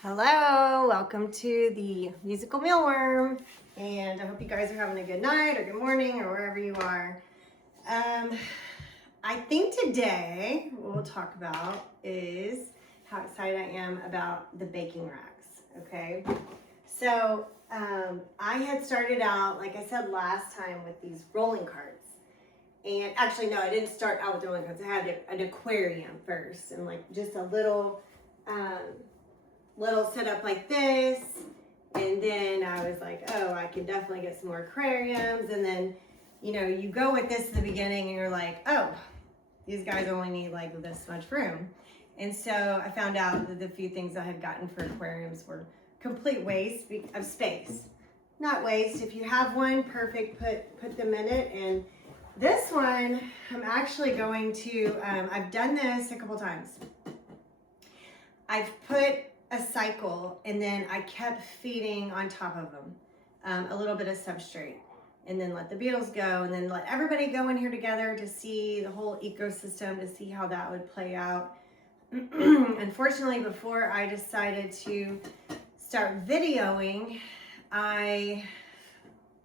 Hello, welcome to the musical Mealworm, and I hope you guys are having a good night or good morning or wherever you are. I think today what we'll talk about is how excited I am about the baking racks. Okay, so I had started out, like I said last time, with these rolling carts. And actually, no, I didn't start out with rolling carts. I had an aquarium first, and like just a little setup like this, and then I was like, oh, I can definitely get some more aquariums. And then you go with this at the beginning and you're like, oh, these guys only need like this much room. And so I found out that the few things I had gotten for aquariums were complete waste of space. Not waste. If you have one, perfect, put them in it. And this one, I'm actually going to, I've done this a couple times. I've put a cycle, and then I kept feeding on top of them a little bit of substrate, and then let the beetles go, and then let everybody go in here together to see the whole ecosystem, to see how that would play out. Unfortunately, before I decided to start videoing, I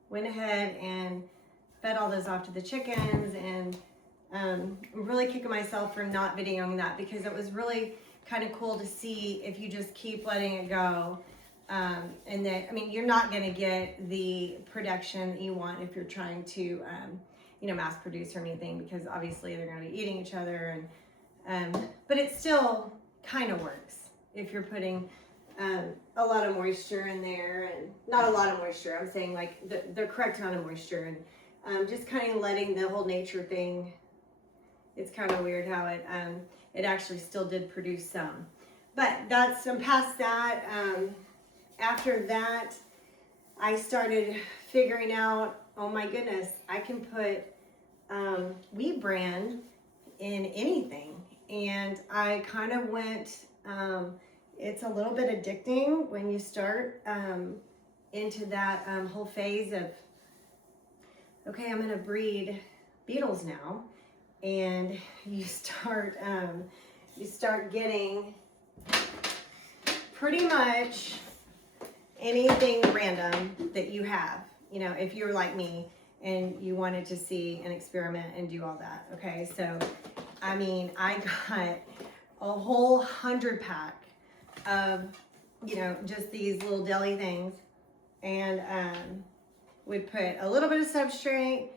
went ahead and fed all those off to the chickens, and I'm really kicking myself for not videoing that, because it was really kind of cool to see if you just keep letting it go. And that, I mean, you're not going to get the production that you want if you're trying to, mass produce or anything, because obviously they're going to be eating each other. And but it still kind of works if you're putting a lot of moisture in there, and not a lot of moisture. I'm saying like the correct amount of moisture, and just kind of letting the whole nature thing. It's kind of weird how it actually still did produce some, but I'm past that. After that, I started figuring out, oh my goodness, I can put wheat bran in anything. And I kind of went, it's a little bit addicting when you start into that whole phase of, okay, I'm gonna breed beetles now. And you start getting pretty much anything random that you have, if you're like me and you wanted to see an experiment and do all that. Okay, so I mean, I got a whole 100-pack of just these little deli things, and would put a little bit of substrate,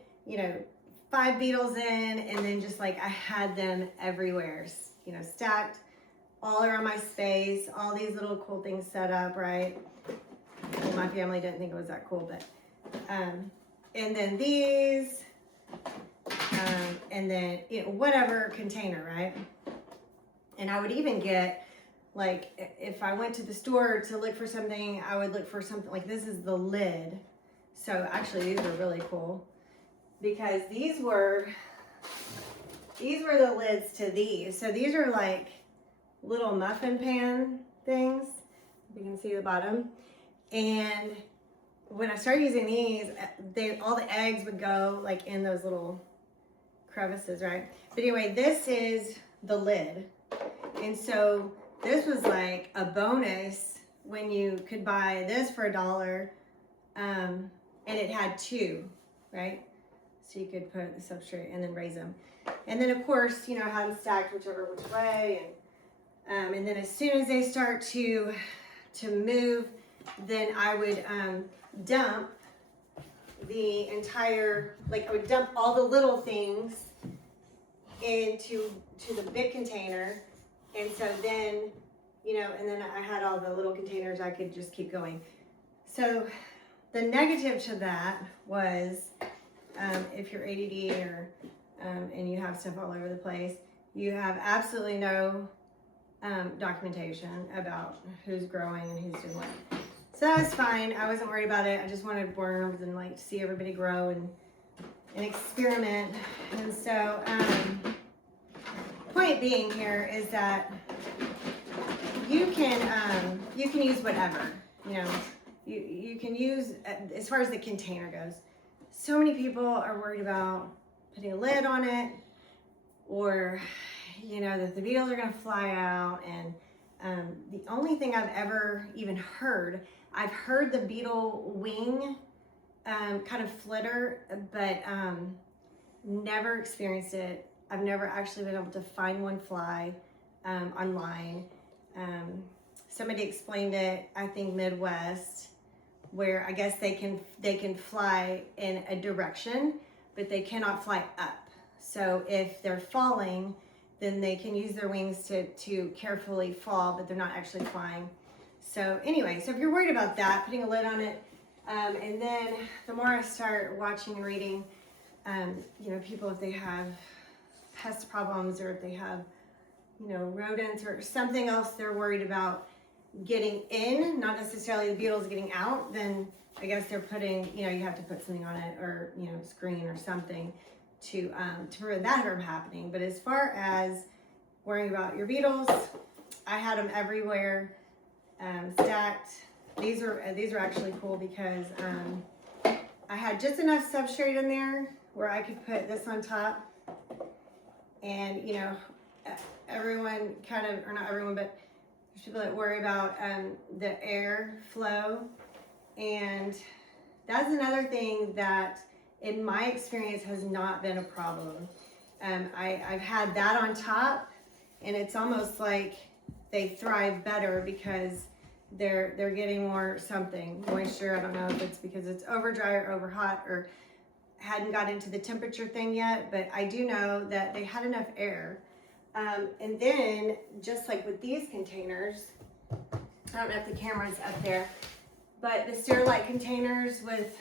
5 beetles in, and then just like I had them everywhere, stacked all around my space, all these little cool things set up, right? Well, my family didn't think it was that cool, but and then these, and then whatever container, right? And I would even get, like, if I went to the store to look for something, I would look for something like, this is the lid. So actually these are really cool, because these were the lids to these. So these are like little muffin pan things. You can see the bottom. And when I started using these, all the eggs would go like in those little crevices, right? But anyway, this is the lid. And so this was like a bonus when you could buy this for $1, and it had 2, right? So you could put the substrate and then raise them. And then of course, have them stacked which way. And then as soon as they start to move, then I would dump the entire, like I would dump all the little things into the big container. And so then, and then I had all the little containers, I could just keep going. So the negative to that was, if you're ADD or and you have stuff all over the place, you have absolutely no documentation about who's growing and who's doing what. So that was fine. I wasn't worried about it. I just wanted worms and like to see everybody grow and experiment. And so point being here is that you can use whatever, you can use, as far as the container goes. So many people are worried about putting a lid on it, or that the beetles are going to fly out, and The only thing I've ever even heard, I've heard the beetle wing kind of flitter, but never experienced it. I've never actually been able to find one fly online. Somebody explained it, I think Midwest, where I guess they can fly in a direction, but they cannot fly up. So if they're falling, then they can use their wings to carefully fall, but they're not actually flying. So anyway, so if you're worried about that, putting a lid on it, and then the more I start watching and reading, you know, people, if they have pest problems or if they have, you know, rodents or something else they're worried about getting in, not necessarily the beetles getting out, then I guess they're putting, you know, you have to put something on it, or, you know, screen or something to prevent that from happening. But as far as worrying about your beetles, I had them everywhere, stacked. These are actually cool because I had just enough substrate in there where I could put this on top, and you know, everyone kind of, or not everyone, but there's people that worry about the air flow, and that's another thing that in my experience has not been a problem. I've had that on top, and it's almost like they thrive better because they're getting more something, moisture. I don't know if it's because it's over dry or over hot or hadn't got into the temperature thing yet, but I do know that they had enough air. And then just like with these containers, I don't know if the camera's up there, but the Sterilite containers with,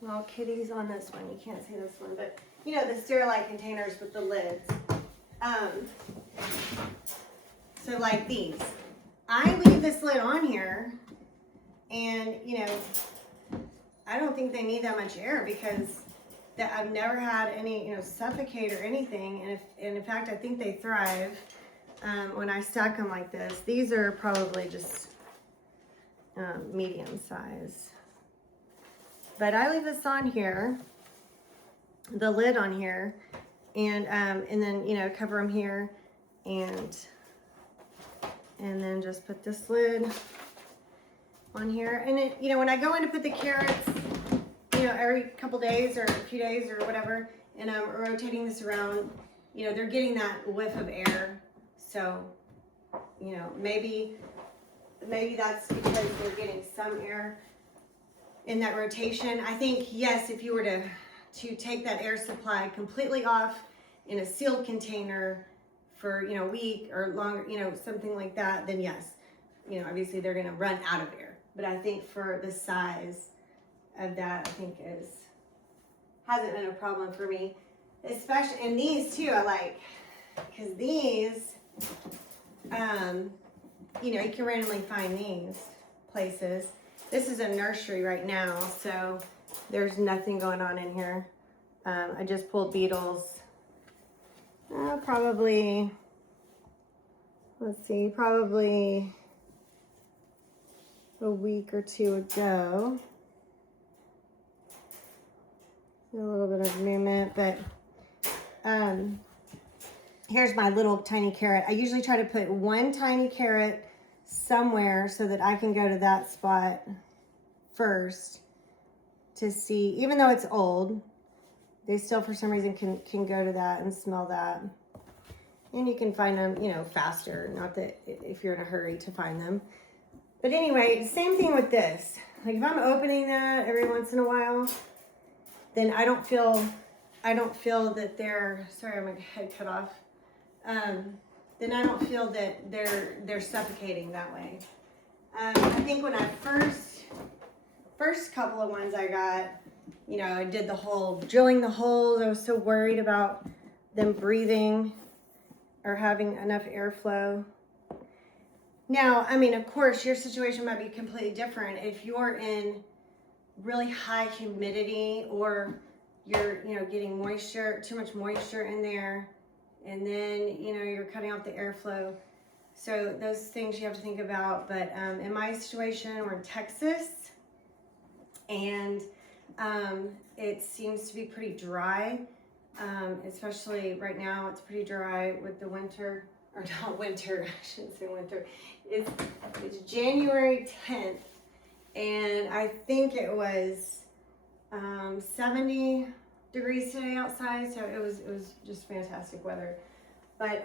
well, kitties on this one, you can't see this one, but you know, the Sterilite containers with the lids. So like these, I leave this lid on here, and you know, I don't think they need that much air because I've never had any, you know, suffocate or anything. And in fact, I think they thrive when I stack them like this. These are probably just medium size. But I leave this on here, the lid on here, and then, you know, cover them here, and then just put this lid on here. And it, you know, when I go in to put the carrots, you know, every couple days or a few days or whatever, and I'm rotating this around, you know, they're getting that whiff of air. So, you know, maybe that's because they're getting some air in that rotation. I think, yes, if you were to take that air supply completely off in a sealed container for, you know, a week or longer, you know, something like that, then yes, you know, obviously they're going to run out of air. But I think for the size of that, I think hasn't been a problem for me. Especially, and these too, I like, because these, you know, you can randomly find these places. This is a nursery right now, so there's nothing going on in here. I just pulled beetles, probably, let's see, probably a week or two ago. A little bit of movement, but here's my little tiny carrot. I usually try to put one tiny carrot somewhere so that I can go to that spot first to see, even though it's old, they still for some reason can go to that and smell that. And you can find them, you know, faster, not that if you're in a hurry to find them. But anyway, same thing with this. Like if I'm opening that every once in a while, then I don't feel that they're, sorry, my head cut off. Then I don't feel that they're suffocating that way. I think when I first couple of ones I got, you know, I did the whole drilling the holes. I was so worried about them breathing or having enough airflow. Now, I mean, of course, your situation might be completely different if you're in really high humidity, or you're, you know, getting moisture, too much moisture in there, and then, you know, you're cutting off the airflow. So those things you have to think about. But in my situation, we're in Texas, and it seems to be pretty dry, especially right now. It's pretty dry with the winter. or not winter, I shouldn't say winter. It's January 10th, and I think it was 70 degrees today outside, so it was just fantastic weather. But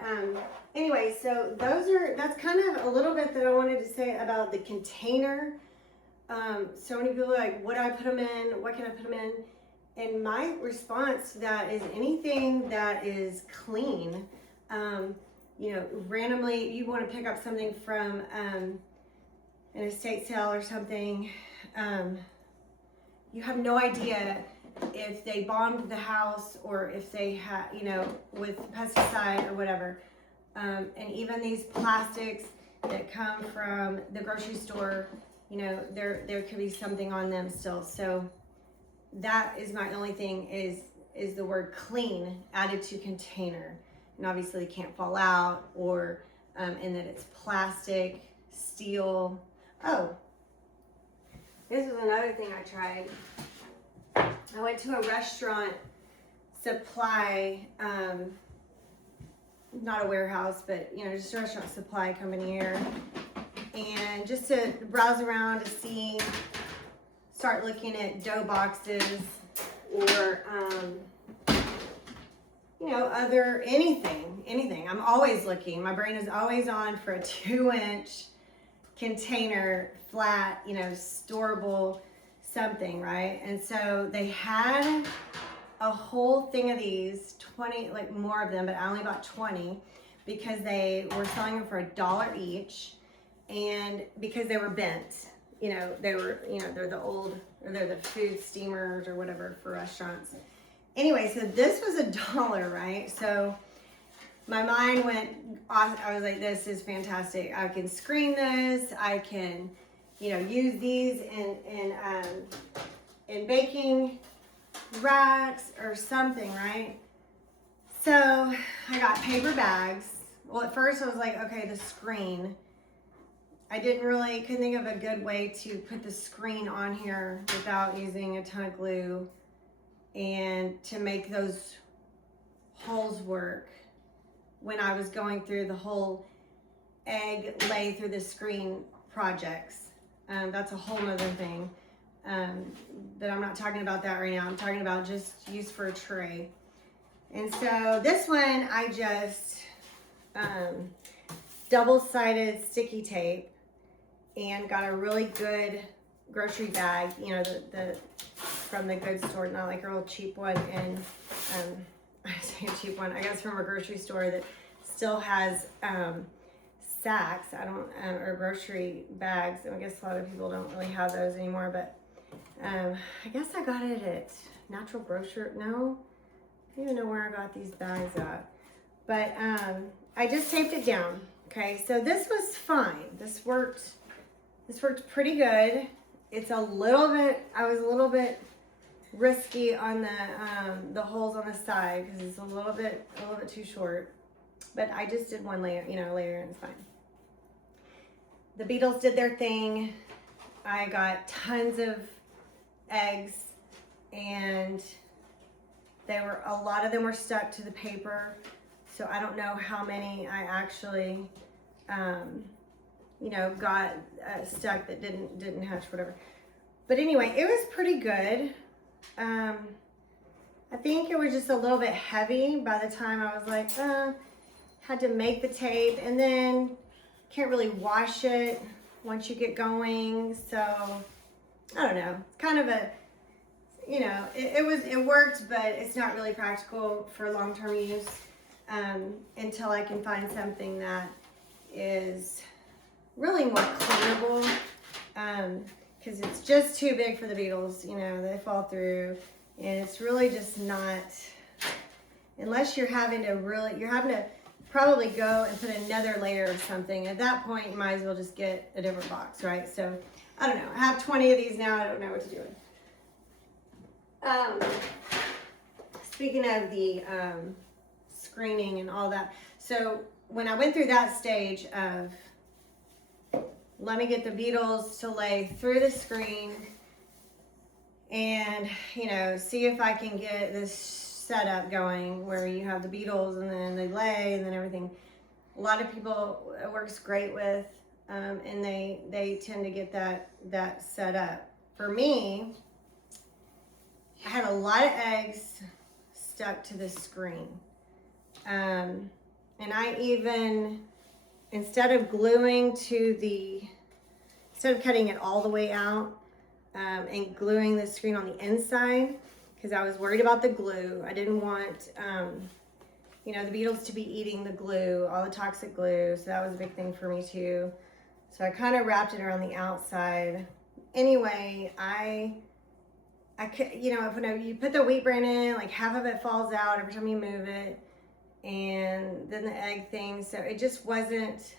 anyway, so that's kind of a little bit that I wanted to say about the container. So many people are like, what do I put them in? What can I put them in? And my response to that is anything that is clean. You know, randomly, you want to pick up something from an estate sale or something. You have no idea if they bombed the house or if they had, you know, with pesticide or whatever. And even these plastics that come from the grocery store, you know, there could be something on them still. So that is my only thing is the word clean added to container. And obviously they can't fall out, or and that it's plastic, steel. Oh, this is another thing I tried. I went to a restaurant supply, not a warehouse, but you know, just a restaurant supply company here, and just to browse around to see, start looking at dough boxes or you know, other anything. I'm always looking. My brain is always on for a 2-inch container, flat, you know, storable something, right? And so they had a whole thing of these, 20, like more of them, but I only bought 20 because they were selling them for $1 each, and because they were bent, you know, they were, you know, they're the old, or they're the food steamers or whatever for restaurants. Anyway, so this was $1, right? So my mind went off. I was like, this is fantastic. I can screen this. I can, you know, use these in baking racks or something, right? So I got paper bags. Well, at first I was like, okay, the screen. I couldn't think of a good way to put the screen on here without using a ton of glue and to make those holes work when I was going through the whole egg lay through the screen projects. That's a whole nother thing. But I'm not talking about that right now. I'm talking about just use for a tray. And so this one, I just double-sided sticky tape and got a really good grocery bag, you know, the from the good store, not like a real cheap one. And I say a cheap one, I guess from a grocery store that still has sacks, or grocery bags. And I guess a lot of people don't really have those anymore, but I guess I got it at Natural Grocer. No, I don't even know where I got these bags at. But I just taped it down. Okay, so this was fine. This worked pretty good. It's a little bit, I was a little bit risky on the holes on the side because it's a little bit too short. But I just did one layer, and it's fine. The beetles did their thing. I got tons of eggs, and a lot of them were stuck to the paper. So I don't know how many I actually, got stuck that didn't hatch, whatever. But anyway, it was pretty good. I think it was just a little bit heavy by the time I was like, had to make the tape, and then can't really wash it once you get going. So I don't know. It's kind of a, it worked, but it's not really practical for long-term use until I can find something that is really more cleanable, because it's just too big for the beetles. They fall through, and it's really just not, unless you're having to probably go and put another layer of something. At that point, you might as well just get a different box, right? So I don't know. I have 20 of these now. I don't know what to do with. Speaking of the screening and all that, so when I went through that stage of, let me get the beetles to lay through the screen and, see if I can get this setup going where you have the beetles and then they lay and then everything. a lot of people it works great with, and they tend to get that set up. For me, I had a lot of eggs stuck to the screen. And I even, instead of cutting it all the way out, and gluing the screen on the inside, because I was worried about the glue. I didn't want, the beetles to be eating the glue, all the toxic glue. So that was a big thing for me too. So I kind of wrapped it around the outside. Anyway, I could, when you put the wheat bran in, like half of it falls out every time you move it. And then the egg thing. So it just wasn't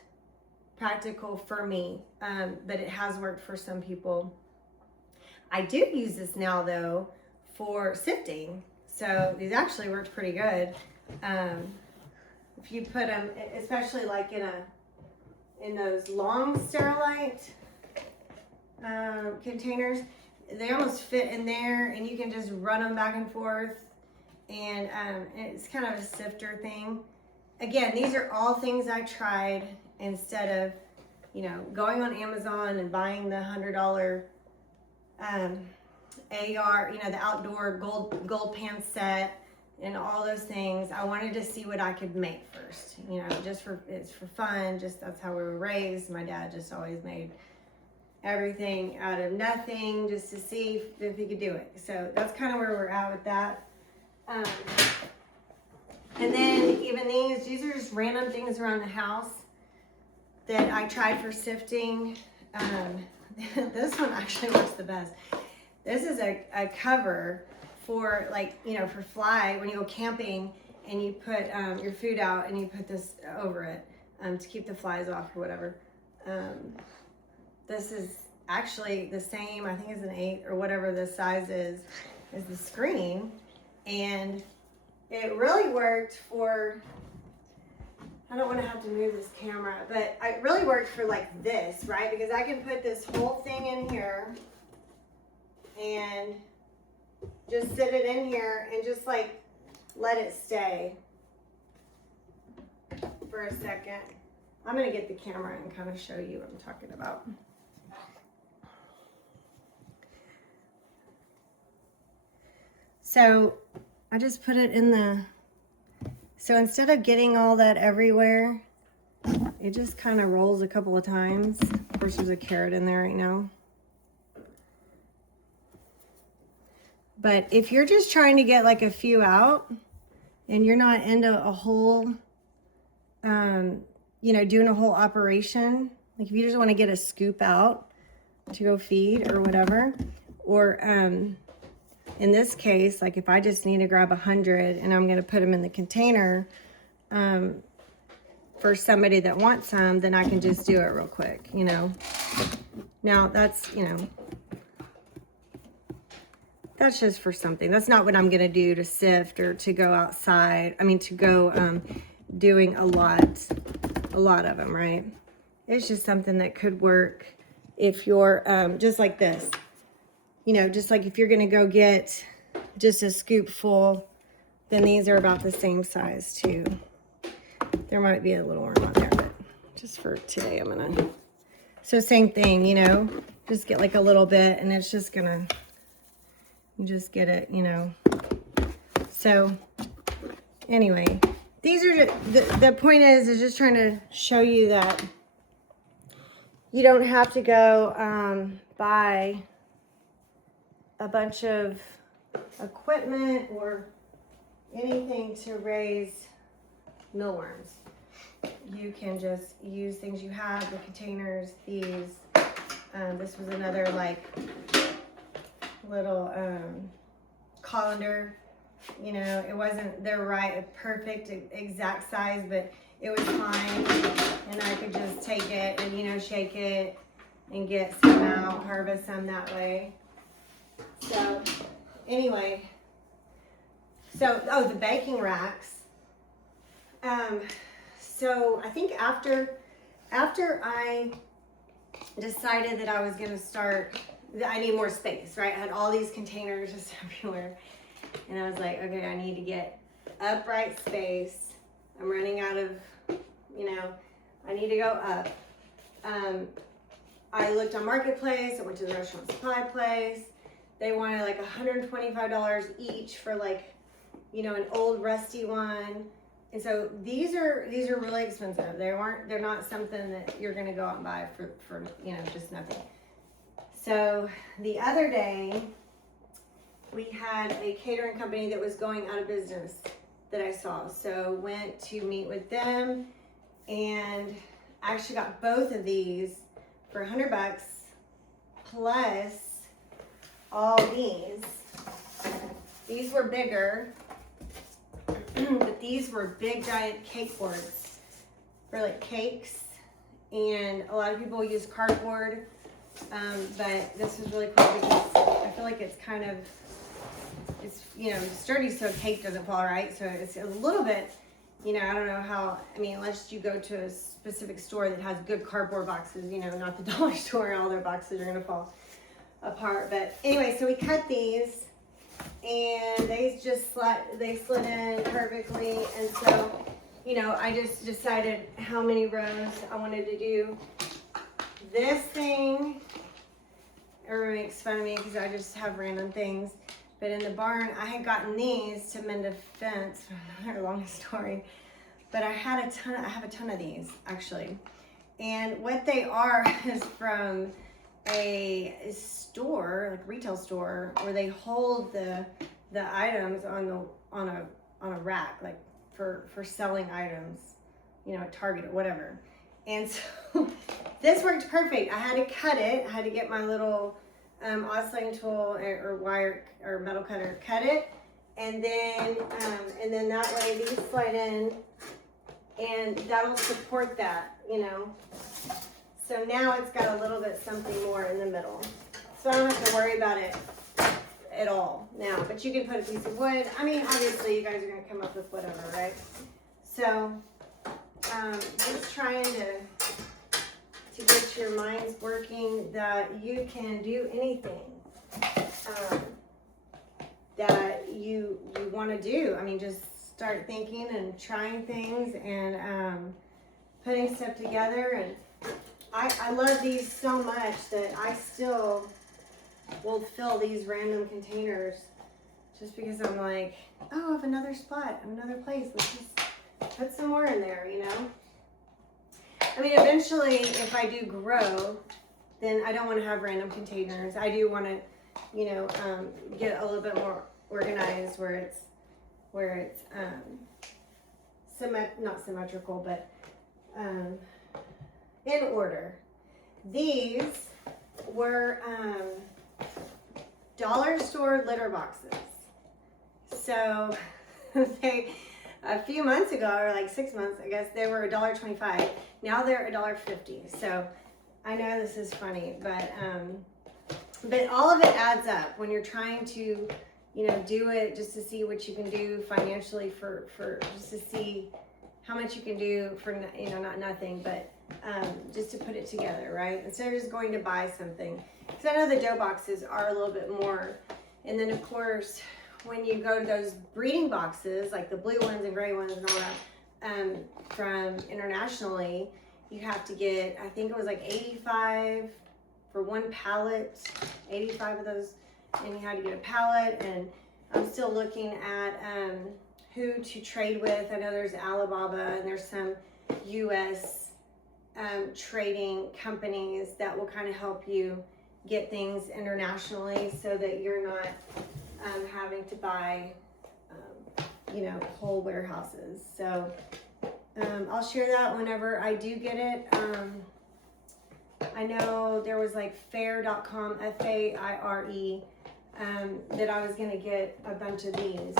practical for me. But it has worked for some people. I do use this now though for sifting. So these actually worked pretty good. If you put them, especially like in those long Sterilite containers, they almost fit in there, and you can just run them back and forth, and it's kind of a sifter thing. Again, these are all things I tried instead of, going on Amazon and buying the $100 AR, the outdoor gold pan set and all those things. I wanted to see what I could make first, it's for fun. Just that's how we were raised. My dad just always made everything out of nothing just to see if he could do it. So that's kind of where we're at with that. And then even these are just random things around the house that I tried for sifting. This one actually works the best. This is a cover for for fly when you go camping and you put your food out and you put this over it to keep the flies off or whatever. This is actually the same, I think it's an 8 or whatever the size is the screen, and it really worked for, I don't want to have to move this camera, but it really worked for like this, right? Because I can put this whole thing in here and just sit it in here and just like let it stay for a second. I'm going to get the camera and kind of show you what I'm talking about. So I just put it in so instead of getting all that everywhere, it just kind of rolls a couple of times. Of course, there's a carrot in there right now. But if you're just trying to get like a few out and you're not into a whole, doing a whole operation, like if you just want to get a scoop out to go feed or whatever, or in this case, like if I just need to grab 100 and I'm going to put them in the container for somebody that wants some, then I can just do it real quick, Now that's, that's just for something. That's not what I'm going to do to sift or to go outside. I mean, to go doing a lot of them, right? It's just something that could work if you're just like this. Just like if you're going to go get just a scoop full, then these are about the same size too. There might be a little more on there, but just for today, I'm going to. So same thing, just get like a little bit, and it's just going to, you just get it, So anyway, these are, the point is just trying to show you that you don't have to go buy a bunch of equipment or anything to raise mealworms. You can just use things you have, the containers, these. This was another like little colander. It wasn't the right, perfect, exact size, but it was fine. And I could just take it and, shake it and get some out, harvest some that way. So anyway, the baking racks. So I think after I decided that I was going to start, I need more space, right? I had all these containers just everywhere. And I was like, okay, I need to get upright space. I'm running out of, you know, I need to go up. I looked on Marketplace, I went to the restaurant supply place. They wanted like $125 each for like, you know, an old rusty one. And so these are really expensive. They're not something that you're gonna go out and buy for you know, just nothing. So the other day, we had a catering company that was going out of business that I saw. So went to meet with them, and I actually got both of these for $100 plus all these. These were bigger, but these were big giant cake boards for like cakes, and a lot of people use cardboard, but this was really cool because I feel like it's kind of, it's, you know, sturdy so cake doesn't fall, right? So it's a little bit, you know, I don't know how, I mean, unless you go to a specific store that has good cardboard boxes, you know, not the dollar store, all their boxes are gonna fall apart. But anyway, so we cut these, and they slid in perfectly. And so, you know, I just decided how many rows I wanted to do. This thing, everyone makes fun of me because I just have random things. But in the barn, I had gotten these to mend a fence. Another long story. But I have a ton of these actually. And what they are is from a store, like retail store, where they hold the items on a rack, like for selling items, you know, at Target or whatever. And so this worked perfect. I had to cut it. I had to get my little oscillating tool or wire or metal cutter, cut it, and then that way these slide in, and that'll support that, you know. So now it's got a little bit something more in the middle, so I don't have to worry about it at all now. But you can put a piece of wood. I mean, obviously you guys are gonna come up with whatever, right? So just trying to get your minds working that you can do anything that you want to do. I mean, just start thinking and trying things and putting stuff together. And I love these so much that I still will fill these random containers just because I'm like, oh, I have another spot, another place. Let's just put some more in there, you know? I mean, eventually, if I do grow, then I don't want to have random containers. I do want to, you know, get a little bit more organized where it's not symmetrical, but in order. These were dollar store litter boxes. So a few months ago, or like 6 months, I guess, they were $1.25. Now they're $1.50. So I know this is funny, but all of it adds up when you're trying to, you know, do it just to see what you can do financially for just to see how much you can do for, you know, not nothing, but just to put it together, right? Instead of just going to buy something. Because I know the dough boxes are a little bit more. And then of course, when you go to those breeding boxes, like the blue ones and gray ones and all that, from internationally, you have to get, I think it was like 85 for one pallet, 85 of those, and you had to get a pallet. And I'm still looking at who to trade with. I know there's Alibaba, and there's some US trading companies that will kind of help you get things internationally so that you're not having to buy, you know, whole warehouses. So I'll share that whenever I do get it. I know there was like fair.com, F-A-I-R-E, that I was going to get a bunch of these.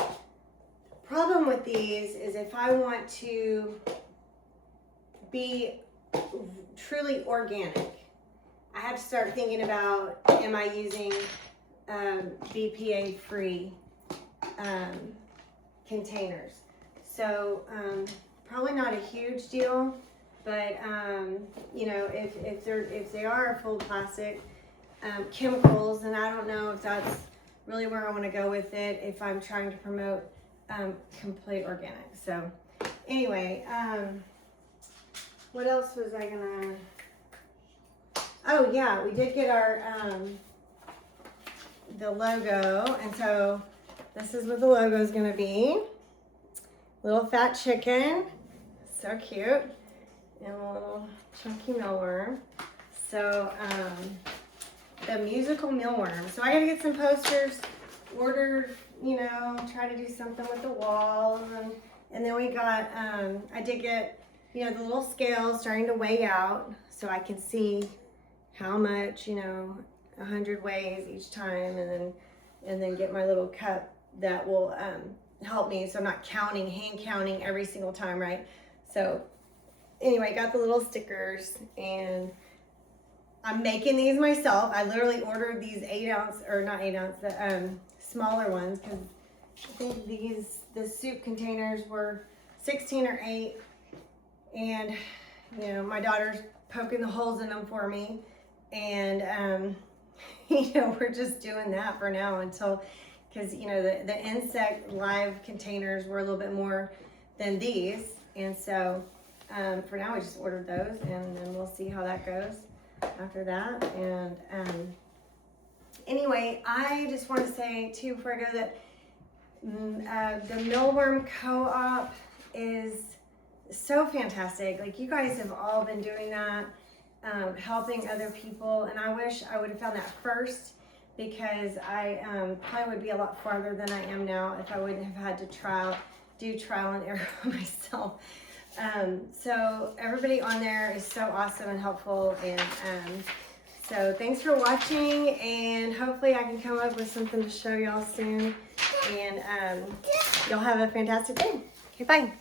Problem with these is if I want to be truly organic, I have to start thinking about, am I using BPA free containers? So probably not a huge deal, but you know, if they are full plastic, chemicals, and I don't know if that's really where I want to go with it if I'm trying to promote complete organic. So anyway, what else was I gonna, oh yeah, we did get our, the logo, and so this is what the logo is gonna be. Little fat chicken, so cute, and a little chunky mealworm. So the musical mealworm. So I gotta get some posters, order, you know, try to do something with the walls, and then we got, I did get, you know, the little scale starting to weigh out, so I can see how much, you know, 100 weighs each time, and then get my little cup that will help me, so I'm not hand counting every single time, right? So anyway, got the little stickers, and I'm making these myself. I literally ordered these 8 ounce, or not 8 ounce, the smaller ones, because I think the soup containers were 16 or 8, and you know, my daughter's poking the holes in them for me, and you know, we're just doing that for now until, because you know, the insect live containers were a little bit more than these, and so for now we just ordered those, and then we'll see how that goes after that. And anyway, I just want to say too before I go that the Mealworm Co-op is so fantastic. Like, you guys have all been doing that, helping other people, and I wish I would have found that first, because I probably would be a lot farther than I am now if I wouldn't have had to do trial and error myself. So everybody on there is so awesome and helpful, and so thanks for watching, and hopefully I can come up with something to show y'all soon, and y'all have a fantastic day. Okay, bye.